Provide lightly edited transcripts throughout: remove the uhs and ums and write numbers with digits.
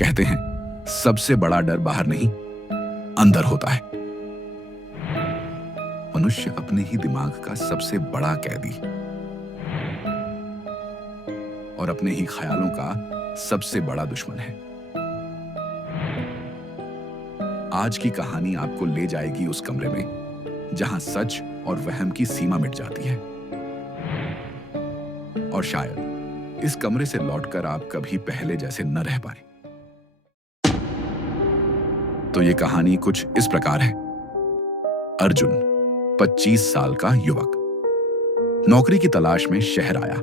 कहते हैं सबसे बड़ा डर बाहर नहीं, अंदर होता है। मनुष्य अपने ही दिमाग का सबसे बड़ा कैदी और अपने ही ख्यालों का सबसे बड़ा दुश्मन है। आज की कहानी आपको ले जाएगी उस कमरे में जहां सच और वहम की सीमा मिट जाती है, और शायद इस कमरे से लौटकर आप कभी पहले जैसे न रह पाए। तो ये कहानी कुछ इस प्रकार है। अर्जुन 25 साल का युवक नौकरी की तलाश में शहर आया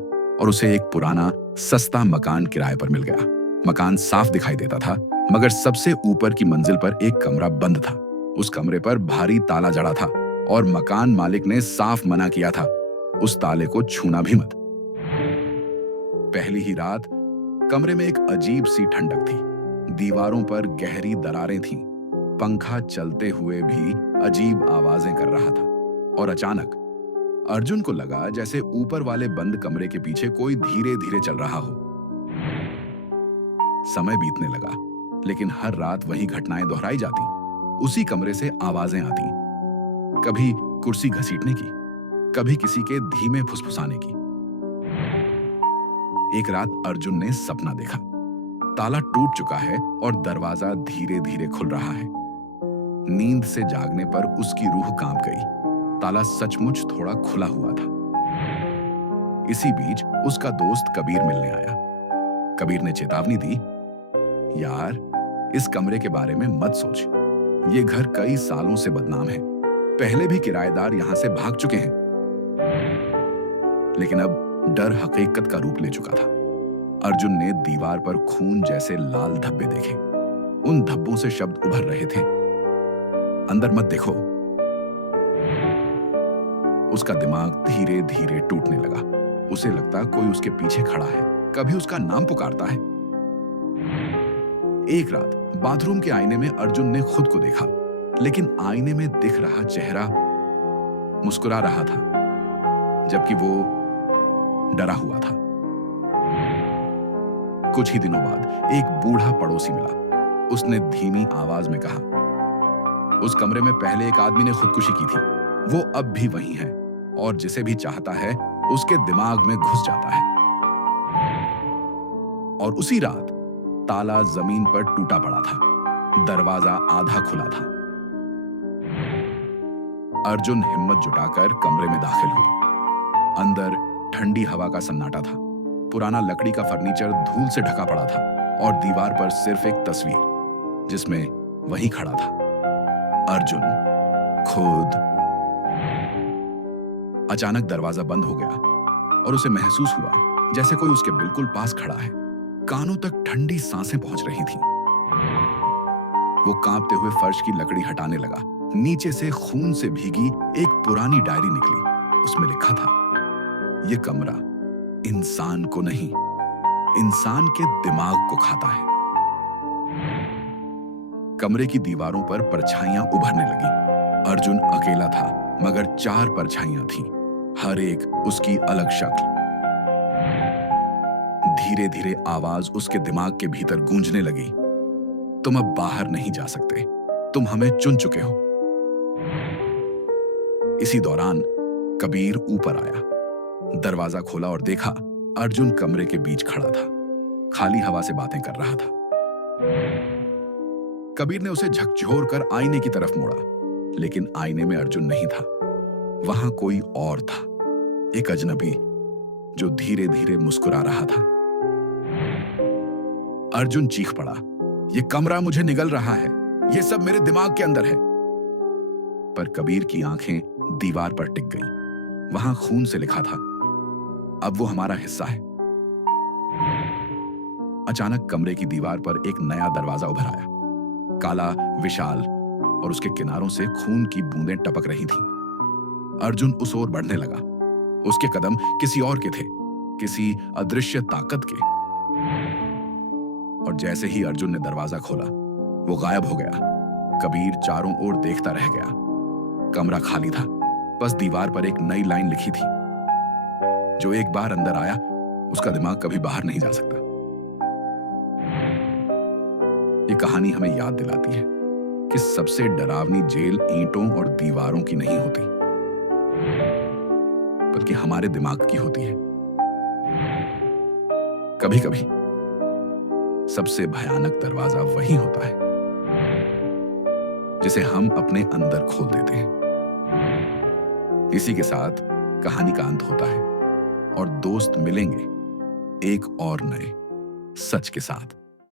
और उसे एक पुराना सस्ता मकान किराए पर मिल गया। मकान साफ दिखाई देता था, मगर सबसे ऊपर की मंजिल पर एक कमरा बंद था। उस कमरे पर भारी ताला जड़ा था और मकान मालिक ने साफ मना किया था, उस ताले को छूना भी मत। पहली ही रात कमरे में एक अजीब सी ठंडक थी। दीवारों पर गहरी दरारें थीं। पंखा चलते हुए भी अजीब आवाजें कर रहा था। और अचानक अर्जुन को लगा जैसे ऊपर वाले बंद कमरे के पीछे कोई धीरे धीरे चल रहा हो। समय बीतने लगा, लेकिन हर रात वही घटनाएं दोहराई जाती। उसी कमरे से आवाजें आती, कभी कुर्सी घसीटने की, कभी किसी के धीमे फुसफुसाने की। एक रात अर्जुन ने सपना देखा। ताला टूट चुका है और दरवाजा धीरे धीरे खुल रहा है। नींद से जागने पर उसकी रूह कांप गई। ताला सचमुच थोड़ा खुला हुआ था। इसी बीच उसका दोस्त कबीर मिलने आया। कबीर ने चेतावनी दी, यार, इस कमरे के बारे में मत सोच। ये घर कई सालों से बदनाम है। पहले भी किराएदार यहां से भाग चुके हैं। लेकिन अब डर हकीकत का रूप ले चुका था। अर्जुन ने दीवार पर खून जैसे लाल धब्बे देखे। उन धब्बों से शब्द उभर रहे थे, अंदर मत देखो। उसका दिमाग धीरे धीरे टूटने लगा। उसे लगता कोई उसके पीछे खड़ा है, कभी उसका नाम पुकारता है। एक रात बाथरूम के आईने में अर्जुन ने खुद को देखा, लेकिन आईने में दिख रहा चेहरा मुस्कुरा रहा था, जबकि वो डरा हुआ था। कुछ ही दिनों बाद एक बूढ़ा पड़ोसी मिला। उसने धीमी आवाज में कहा, उस कमरे में पहले एक आदमी ने खुदकुशी की थी। वो अब भी वही है और जिसे भी चाहता है उसके दिमाग में घुस जाता है। और उसी रात ताला जमीन पर टूटा पड़ा था। दरवाजा आधा खुला था। अर्जुन हिम्मत जुटाकर कमरे में दाखिल हुआ। अंदर ठंडी हवा का सन्नाटा था। पुराना लकड़ी का फर्नीचर धूल से ढका पड़ा था और दीवार पर सिर्फ एक तस्वीर, जिसमें वही खड़ा था, अर्जुन खुद। अचानक दरवाजा बंद हो गया और उसे महसूस हुआ जैसे कोई उसके बिल्कुल पास खड़ा है। कानों तक ठंडी सांसें पहुंच रही थीं। वो कांपते हुए फर्श की लकड़ी हटाने लगा। नीचे से खून से भीगी एक पुरानी डायरी निकली। उसमें लिखा था, ये कमरा इंसान को नहीं, इंसान के दिमाग को खाता है। कमरे की दीवारों पर परछाइयां उभरने लगी। अर्जुन अकेला था, मगर 4 परछाइयां थीं, हर एक उसकी अलग शक्ल। धीरे धीरे आवाज उसके दिमाग के भीतर गूंजने लगी, तुम अब बाहर नहीं जा सकते, तुम हमें चुन चुके हो। इसी दौरान कबीर ऊपर आया। दरवाजा खोला और देखा अर्जुन कमरे के बीच खड़ा था, खाली हवा से बातें कर रहा था। कबीर ने उसे झकझोर कर आईने की तरफ मोड़ा, लेकिन आईने में अर्जुन नहीं था। वहां कोई और था, एक अजनबी जो धीरे धीरे मुस्कुरा रहा था। अर्जुन चीख पड़ा, ये कमरा मुझे निगल रहा है, ये सब मेरे दिमाग के अंदर है। पर कबीर की आंखें दीवार पर टिक गईं। वहां खून से लिखा था, अब वो हमारा हिस्सा है। अचानक कमरे की दीवार पर एक नया दरवाजा उभर आया, काला, विशाल, और उसके किनारों से खून की बूंदें टपक रही थीं। अर्जुन उस ओर बढ़ने लगा। उसके कदम किसी और के थे, किसी अदृश्य ताकत के। और जैसे ही अर्जुन ने दरवाजा खोला, वो गायब हो गया। कबीर चारों ओर देखता रह गया। कमरा खाली था, बस दीवार पर एक नई लाइन लिखी थी, जो एक बार अंदर आया उसका दिमाग कभी बाहर नहीं जा सकता। ये कहानी हमें याद दिलाती है कि सबसे डरावनी जेल ईंटों और दीवारों की नहीं होती, बल्कि हमारे दिमाग की होती है। कभी कभी सबसे भयानक दरवाजा वही होता है जिसे हम अपने अंदर खोल देते हैं। इसी के साथ कहानी का अंत होता है और दोस्त मिलेंगे एक और नए सच के साथ।